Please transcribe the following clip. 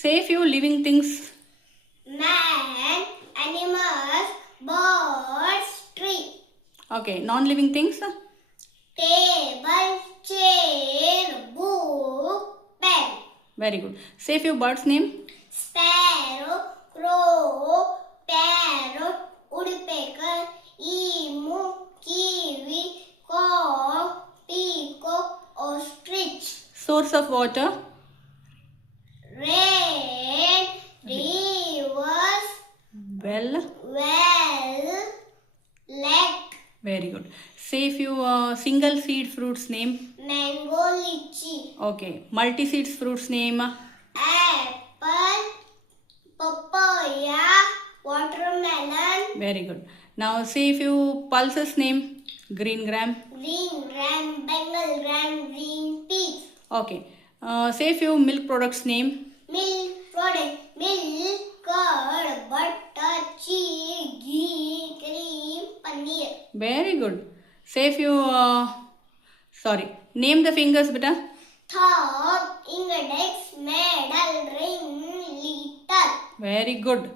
Say few living things. Man, animals, birds, tree. Okay, non-living things. Table, chair, book, pen. Very good. Say few birds name. Sparrow, crow, parrot, woodpecker, emu, kiwi, cock, peacock, ostrich. Source of water. Rain, rivers, Well. lake. Very good. Say few single seed fruits name. Mango, lychee. Okay. Multi seeds fruits name. Apple, papaya, watermelon. Very good. Now say few pulses name. Green gram. Green gram, Bengal gram, green peas. Okay. Say few milk products name. Milk product, milk, curd, butter, cheese, ghee, cream, paneer. Very good. Say few name the fingers beta. Thumb, index, middle, ring, little. Very good.